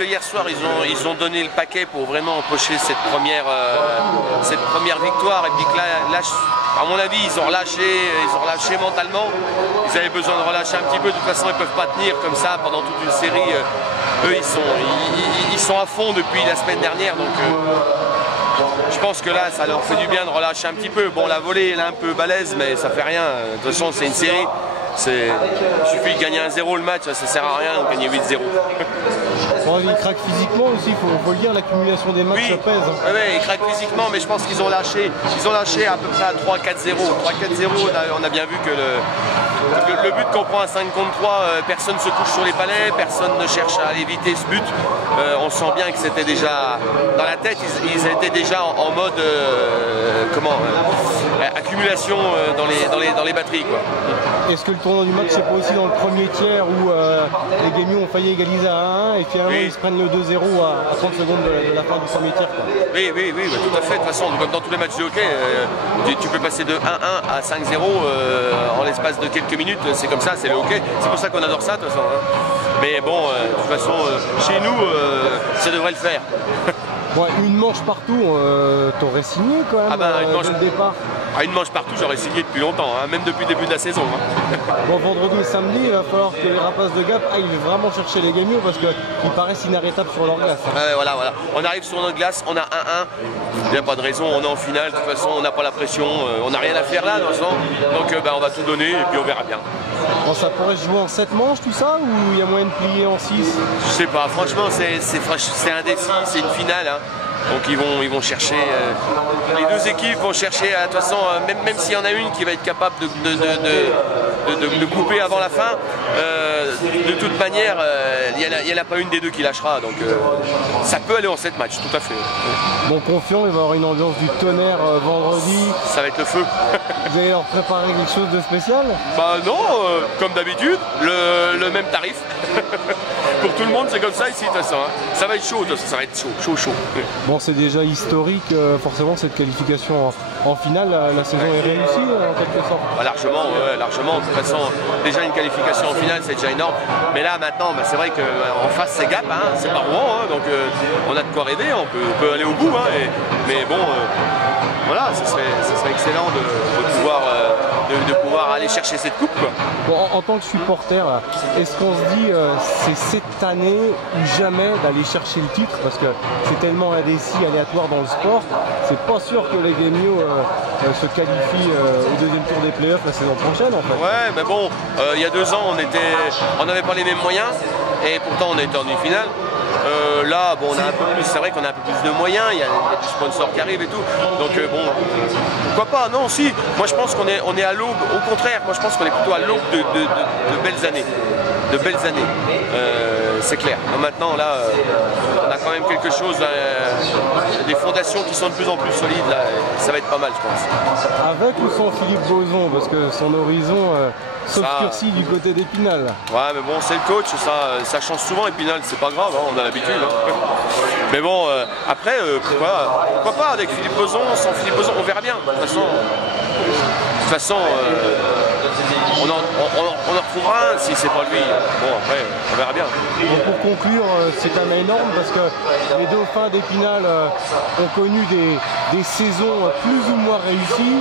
que hier soir, ils ont donné le paquet pour vraiment empocher cette première victoire. Et puis que là, à mon avis, ils ont relâché mentalement. Ils avaient besoin de relâcher un petit peu. De toute façon, ils ne peuvent pas tenir comme ça pendant toute une série. Eux, ils sont à fond depuis la semaine dernière. Donc, je pense que là, ça leur fait du bien de relâcher un petit peu. Bon, la volée, elle est un peu balèze, mais ça fait rien. De toute façon, c'est une série. Il suffit de gagner 1-0 le match, ça sert à rien de gagner 8-0. Bon, il craque physiquement aussi, il faut le dire, l'accumulation des matchs, oui, ça pèse. Oui, ils craquent physiquement, mais je pense qu'ils ont lâché. Ils ont lâché à peu près à 3-4-0. 3-4-0, on a bien vu que le but qu'on prend à 5 contre 3, personne ne se couche sur les palais, personne ne cherche à éviter ce but. On sent bien que c'était déjà dans la tête, ils étaient déjà en mode accumulation dans les batteries, quoi. Est-ce que le tournant du match, c'est pas aussi dans le premier tiers où les Guémios ont failli égaliser à 1 et finalement ils se prennent le 2-0 à 30 secondes de la fin du premier tiers, quoi. Oui, tout à fait. De toute façon, comme dans tous les matchs de hockey, tu peux passer de 1-1 à 5-0 en l'espace de quelques minutes. C'est comme ça, c'est le hockey. C'est pour ça qu'on adore ça, de toute façon. Mais bon, de toute façon, chez nous, ça devrait le faire. Bon, une manche partout, t'aurais signé quand même dès le départ. Une manche partout, j'aurais signé depuis longtemps, même depuis le début de la saison. Bon, vendredi et samedi, il va falloir que les Rapaces de Gap aillent vraiment chercher les Guémios parce qu'ils paraissent inarrêtables sur leur glace. Voilà. On arrive sur notre glace, on a 1-1. Il n'y a pas de raison, on est en finale. De toute façon, on n'a pas la pression, on n'a rien à faire là, de toute façon. Donc on va tout donner et puis on verra bien. Bon, ça pourrait se jouer en 7 manches tout ça ou il y a moyen de plier en 6? Je sais pas, franchement, c'est indécis, c'est une finale. Donc ils vont chercher, les deux équipes vont chercher, de toute façon, même s'il y en a une qui va être capable de couper avant la fin, de toute manière, il n'y en a pas une des deux qui lâchera. Donc ça peut aller en 7 matchs, tout à fait. Bon, confiant, il va y avoir une ambiance du tonnerre vendredi. Ça va être le feu. Vous allez leur préparer quelque chose de spécial? Bah non, comme d'habitude, le même tarif. Pour tout le monde, c'est comme ça ici, de toute façon. Ça va être chaud, ça va être chaud. Bon, c'est déjà historique, forcément, cette qualification en finale. La saison est réussie, en quelque sorte. Largement. De toute façon, déjà une qualification en finale, c'est déjà énorme. Mais là, maintenant, c'est vrai qu'en face, c'est Gap, c'est pas Rouen. Donc, on a de quoi rêver, on peut aller au bout. Mais bon, voilà, ce serait excellent de pouvoir aller chercher cette coupe, quoi. Bon, en tant que supporter, est-ce qu'on se dit c'est cette année ou jamais d'aller chercher le titre, parce que c'est tellement indécis, aléatoire dans le sport, c'est pas sûr que les Guémios se qualifient au deuxième tour des playoffs la saison prochaine, en fait. Ouais, mais bon, il y a 2 ans, on n'avait pas les mêmes moyens et pourtant on était en demi-finale. Là, bon, on a un peu plus, c'est vrai qu'on a un peu plus de moyens, il y a des sponsors qui arrivent et tout. Donc bon, pourquoi pas? Non, si. Moi, je pense qu'on est à l'aube. Au contraire, moi, je pense qu'on est plutôt à l'aube de belles années. De belles années. C'est clair. Maintenant, là, on a quand même quelque chose, des fondations qui sont de plus en plus solides. Là, ça va être pas mal, je pense. Avec ou sans Philippe Boson, parce que son horizon s'obscurcit du côté d'Épinal. Ouais, mais bon, c'est le coach, ça change souvent. Épinal, c'est pas grave, on a l'habitude. Mais bon, après, pourquoi pas avec Philippe Boson, sans Philippe Boson, on verra bien. De toute façon, on en retrouvera un si c'est pas lui. Bon, après, on verra bien. Bon, pour conclure, c'est quand même énorme parce que les Dauphins d'Épinal ont connu des saisons plus ou moins réussies.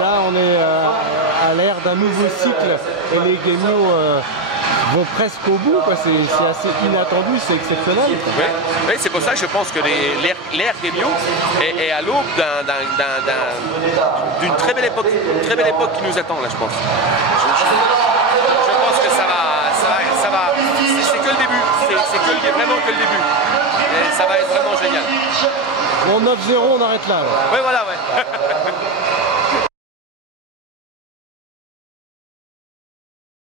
Là, on est à l'ère d'un nouveau cycle et les Guémios vont presque au bout, c'est assez inattendu, c'est exceptionnel. Oui, c'est pour ça que je pense que l'ère Guémio est à l'aube d'une très belle époque qui nous attend là, je pense. Je pense que ça va, c'est que le début, c'est vraiment que le début. Et ça va être vraiment génial. Bon, 9-0, on arrête là. Oui, voilà, ouais.